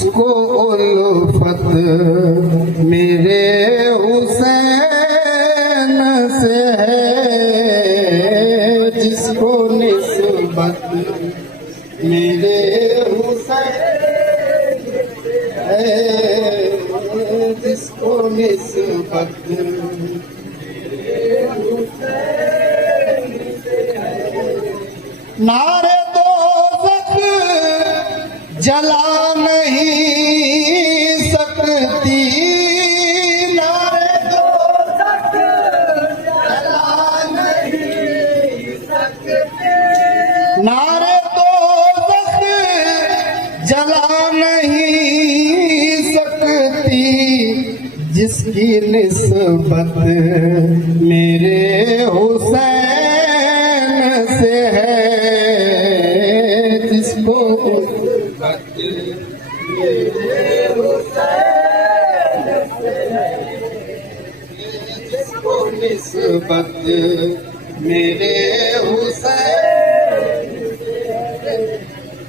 जिसको उल्फत मेरे हुसैन से है, जिसको निस्बत मेरे हुसैन है, जिसको निस्बत मेरे हुसैन से है। नारे दोज़ख जला नहीं सकती, नारे दोज़ख जला नहीं सकती, नारे दोज़ख जला नहीं सकती, जिसकी निस्बत मेरे हुसैन से है, जिसको मेरे हुसैन से है, जिसको निस्बत मेरे हुसैन से है।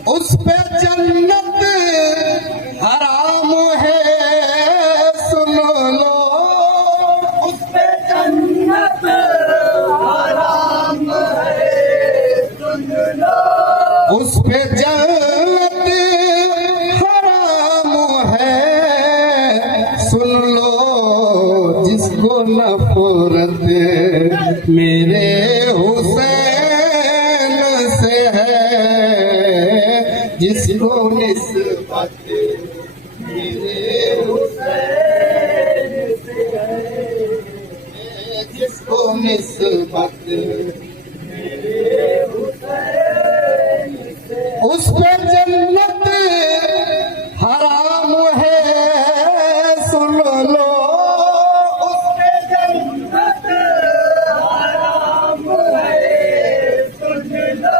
उस पे जन्नत हराम है सुन लो, उस पे जन्नत हराम है सुन लो, उस पे जन्नत हराम है सुन लो, जिसको नफरत मेरे हुसैन से है, जिसको निस्बत मेरे हुसैन से है, जिसको निस्बत मेरे हुसैन से है। उस पे जन्नत हराम है सुन लो, उस पे जन्नत हराम है सुन लो,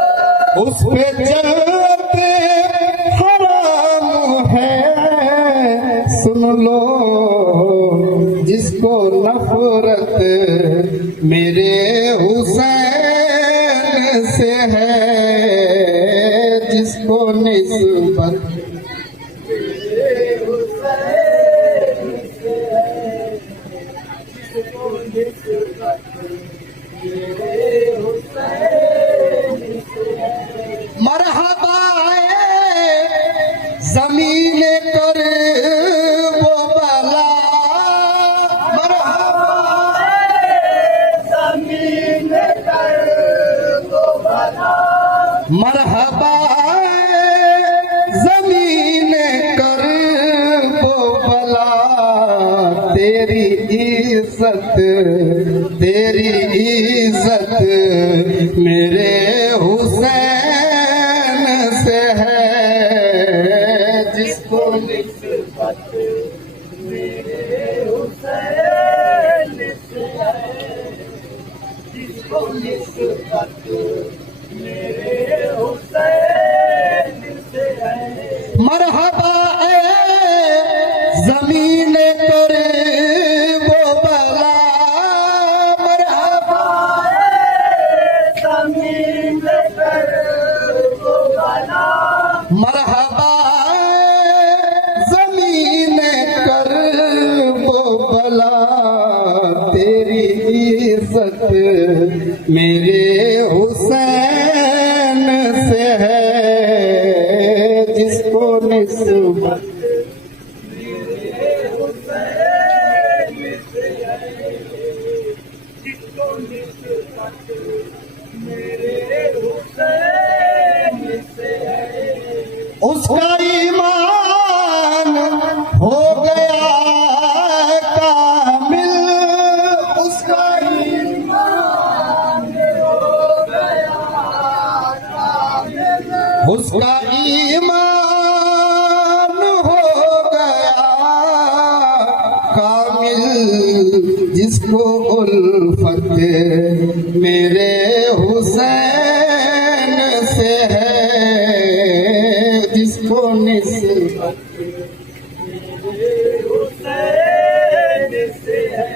उस पे जन्नत हराम है सुन लो, जिसको नफरत मेरे हुसैन से है, जिसको निस्बत मेरे हुसैन से है, जिसको निस्बत मेरे हुसैन से है। मरहबा ज़मीन कर वो बला, मरहबा ज़मीन कर वो बला, मरहबा ज़मीन कर वो बला, तेरी इज्जत मेरे हुसैन से है, जिसको निस्बत मेरे हुसैन से है, जिसको निस्बत मेरे हुसैन से है। मरहबा ज़मीन कर वो बला, मरहबा ज़मीन कर वो बला, मरहबा ज़मीन कर वो बला, तेरी इज्जत मेरे हुसैन से है, जिसको निस्बत मेरे हुसैन से है, जिसको निस्बत मेरे हुसैन से है। उसका ईमान हो गया कामिल, उसका ईमान हो गया कामिल, उसका ईमान हो गया कामिल, जिसको उल्फत मेरे हुसैन से है, जिसको निस्बत मेरे हुसैन से है,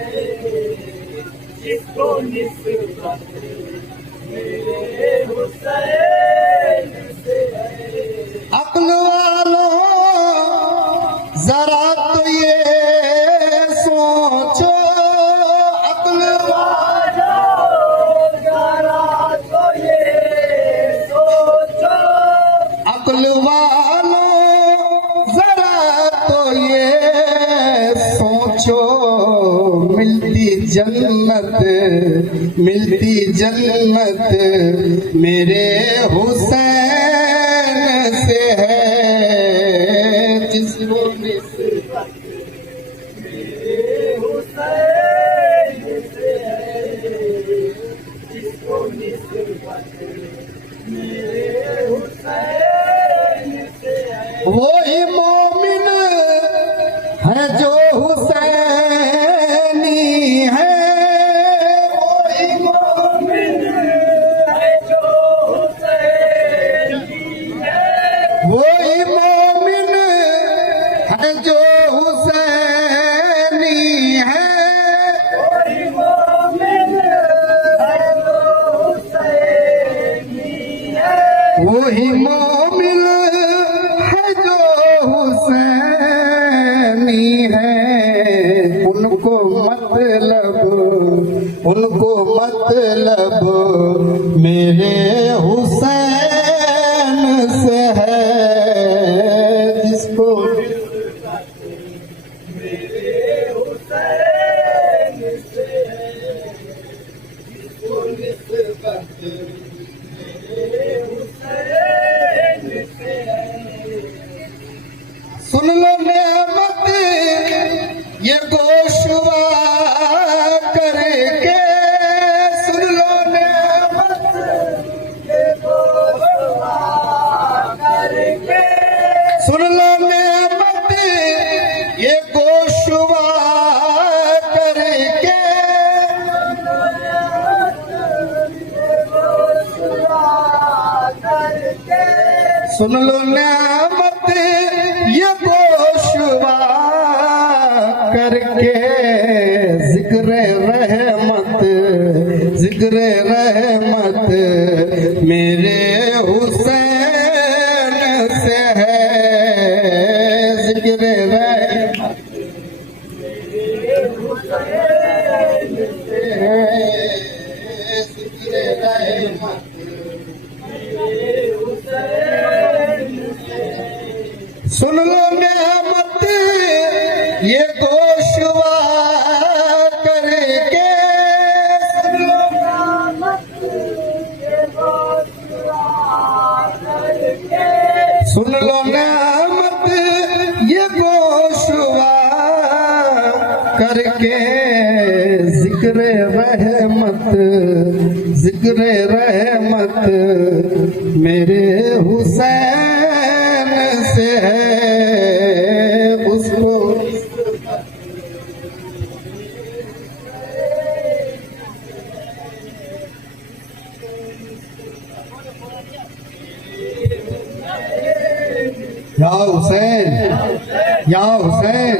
जिसको निस्बत मेरे हुसैन से है। अक्ल वालों पहुँचो मिलती जन्नत मेरे हुसैन से है। जिसको निस्बत मेरे हुसैन से है, जिसको निस्बत मेरे हुसैन से है, वही मोमिन है जो हुसैनी है। वही मोमिन है जो हुसैनी है, वही मोमिन है जो हुसैनी है, वही मोमिन है जो हुसैनी है, वही मोमिन है जो हुसैनी है। उनको मतलब मेरे हुसैन से है। जिसको मेरे हुसैन से है, जिसको निस्बत मेरे हुसैन से है। सुन लो नेमत ये गोशवा करके, सुन लो नेमत ये गोशवा करके, सुन लो नेमत ये गोशवा करके, सुन लो नेमत ये गोशवा करके। जिक्र रहमत मेरे हुसैन से है। जिक्र रहमत मेरे हुसैन से है, जिक्र रहमत मेरे हुसैन से है। सुन लो नेमत ये गोशवा करके, सुन लो नेमत ये गोशवा करके, सुन लो नेमत ये गोशवा करके। जिक्र रहमत मेरे हुसैन से है। उसको या हुसैन, या हुसैन।